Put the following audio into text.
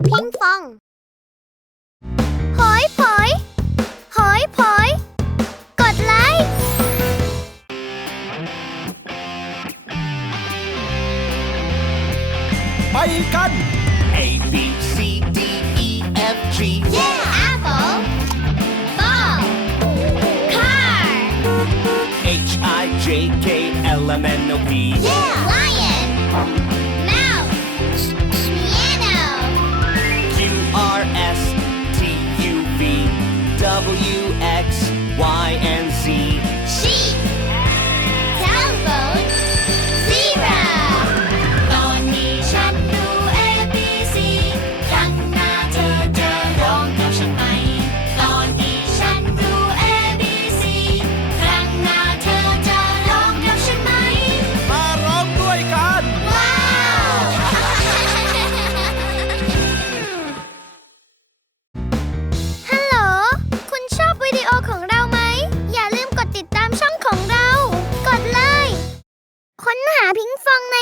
Ping pong. Hối phối Hối phối Cột lại. Bay cánh A, B, C, D, E, F, G. Yeah! Apple. Ball. Car. H, I, J, K, L, M, N, O, P. Yeah! Lion. W, X, Y, and Z. ค้นหาพิงฟองใน